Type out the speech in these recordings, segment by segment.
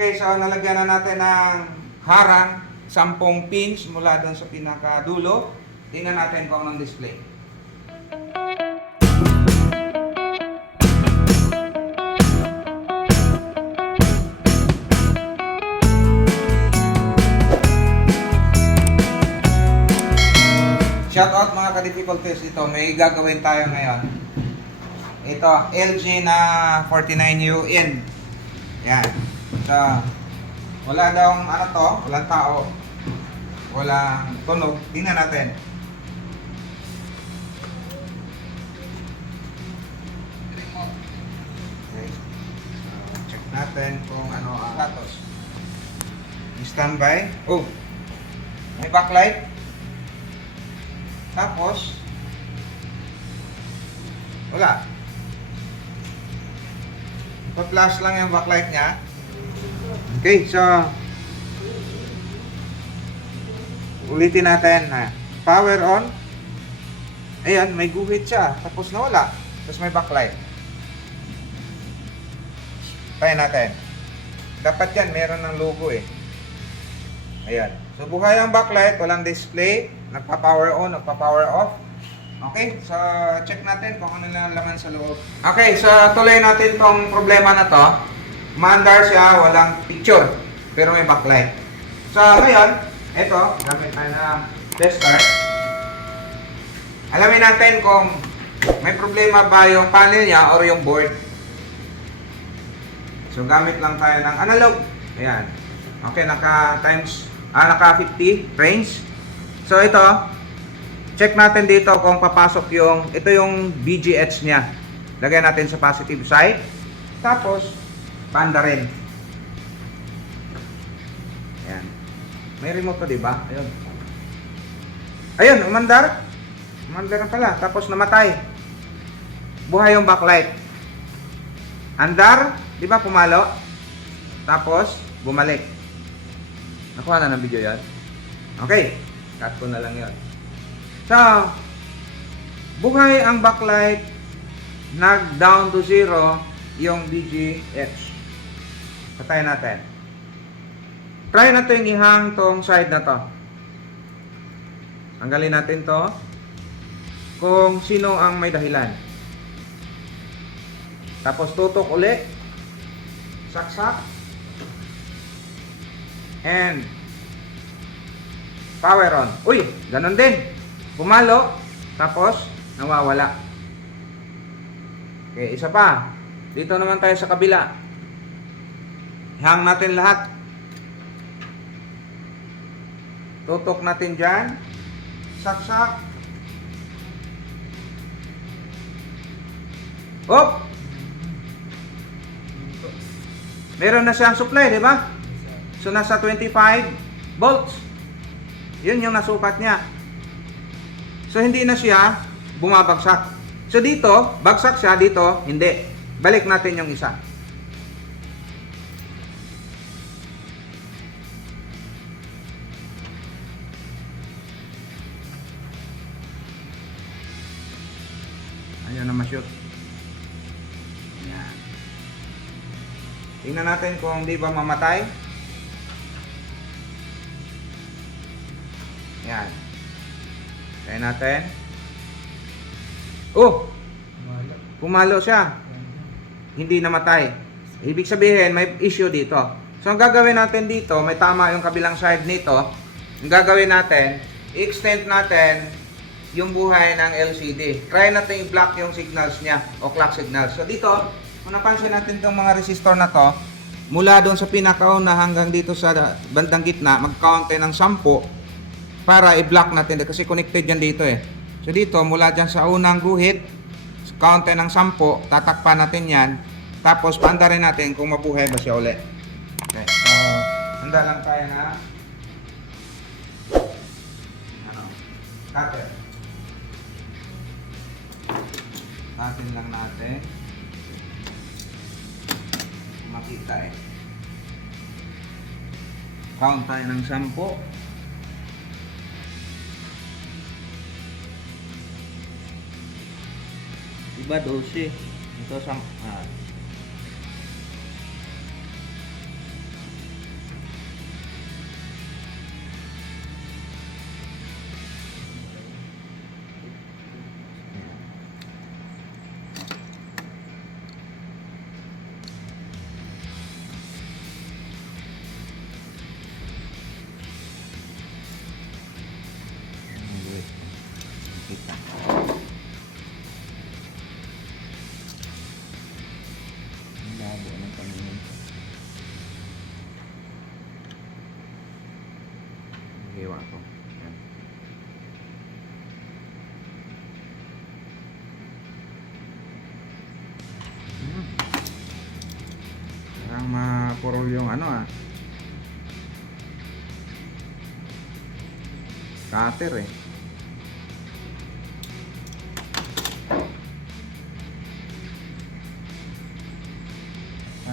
Okay, so nalagyan na natin ng harang 10 pins mula doon sa pinakadulo. Tingnan natin kung anong display. Shout out mga ka-difficulties dito. May gagawin tayo ngayon. Ito, LG na 49UN. Yan. So, wala daw ano to, walang tao. Walang tunog. Tingnan natin. Okay. So, check natin kung ano ang status. Standby. Oh, may backlight. Tapos, wala. Pa-flash lang yung backlight niya. Okay, so ulitin natin na power on. Ayan, may guhit siya. Tapos nawala. Tapos may backlight. Tayo natin. Dapat yan, meron ng logo eh. Ayan. So buhay ang backlight, walang display. Nagpa-power on, nagpa-power off. Okay, so check natin kung ano lang laman sa loob. Okay, so tuloy natin tong problema na to. Mandar siya, walang picture, pero may backlight. So ngayon, ito, gamit tayo na tester. Alamin natin kung may problema ba yung panel niya or yung board. So gamit lang tayo ng analog. Ayan. Okay, naka 50 range. So ito, check natin dito kung papasok ito yung BGH niya. Lagay natin sa positive side. Tapos, panda rin. Ayan. May remote to, diba? Ayun. Ayun, umandar. Umandar na pala. Tapos namatay. Buhay yung backlight. Andar, diba pumalo? Tapos, bumalik. Nakuha na ng video yan. Okay. Cut ko na lang yun. So, buhay ang backlight, nag-down to 0 yung BGH. Patayin natin. Try natin ihang tong side na to. Tanggalin natin to kung sino ang may dahilan. Tapos tutok uli. Saksak. And power on. Uy, ganun din. Pumalo, tapos nawawala. Okay, isa pa. Dito naman tayo sa kabila. Hang natin lahat. Tutok natin dyan. Saksak. Op! Meron na siyang supply, di ba? So, nasa 25 volts. Yun yung nasukat niya. So, hindi na siya bumabagsak. So, dito, bagsak siya. Dito, hindi. Balik natin yung isa. Ayan na ma-shoot. Ayan. Tingnan natin kung di ba mamatay. Yan. Kaya natin. Oh! Pumalo siya. Hindi namatay. Ibig sabihin, may issue dito. So, ang gagawin natin dito, may tama yung kabilang side nito. Ang gagawin natin, i-extend natin yung buhay ng LCD. Try natin i-block yung signals niya o clock signals. So, dito, kung napansin natin itong mga resistor na to, mula doon sa pinakauna hanggang dito sa bandang gitna, mag-count tayo ng 10 para i-block natin kasi connected yan dito eh. So dito, mula dyan sa unang guhit, count ng 10, tatakpan natin yan, tapos paandarin natin kung mabuhay ba siya ulit. Okay, so handa lang tayo na cutter. Natin lang natin makita eh. Count tayo ng 10. Iba 12. Ito hiwa ko. Yan. Parang mapurol yung ano cutter eh.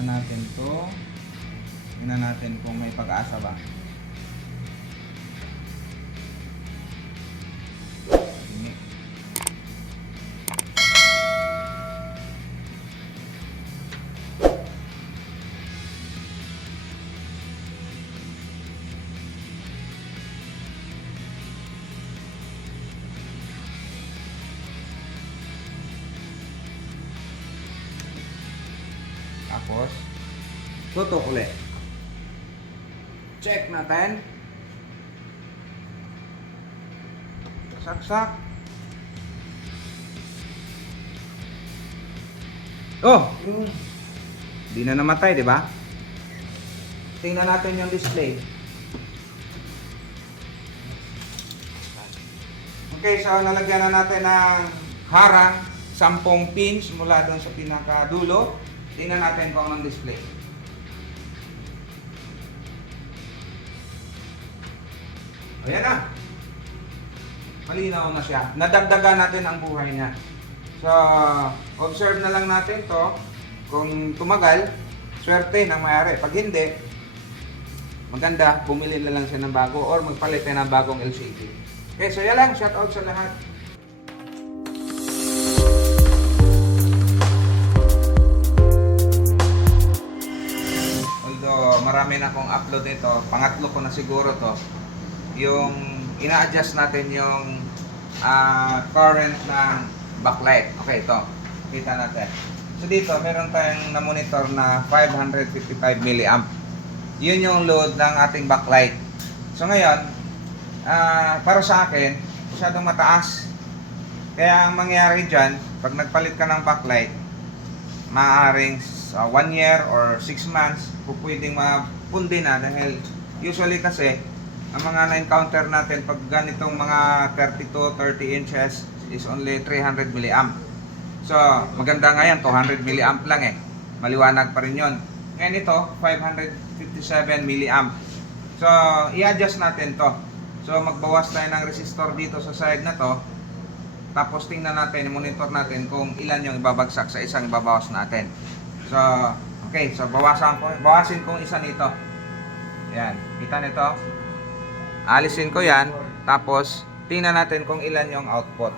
Natin to. Tingnan natin kung may pag-asa ba. Ini. Tapos tutok ulit. Check natin. Saksak. Oh! Hindi na namatay, di ba? Tingnan natin yung display. Okay, so nalagyan na natin ng harang 10 pins mula doon sa pinakadulo. Tingnan natin kung anong display. Ayan na. Malinaw na siya. Nadagdagan natin ang buhay niya. So, observe na lang natin to. Kung tumagal, swerte nang mayari. Pag hindi, maganda, bumili na lang siya ng bago or magpalit na ng bagong LCD. Okay, so yan lang. Shout out sa lahat. Although marami na akong upload nito, pangatlo ko na siguro to. Yung ina-adjust natin yung current ng backlight. Okay, ito. Kita natin. So dito, meron tayong na-monitor na 555 mA. Yun yung load ng ating backlight. So ngayon, para sa akin, masyadong mataas. Kaya ang mangyari dyan, pag nagpalit ka ng backlight, maaaring 1 year or 6 months, pwedeng mapundi na dahil usually kasi ang mga na-encounter natin pag ganitong mga 32-30 inches is only 300 mA. So, maganda nga yan, 200 mA lang eh. Maliwanag pa rin yun. Ngayon ito, 557 mA. So, i-adjust natin to. So, magbawas tayo ng resistor dito sa side na to. Tapos tingnan natin, monitor natin kung ilan yung ibabagsak sa isang ibabawas natin. So, okay. So, bawasin ko isa nito. Yan. Kita nito. Alisin ko yan. Tapos, tingnan natin kung ilan yung output.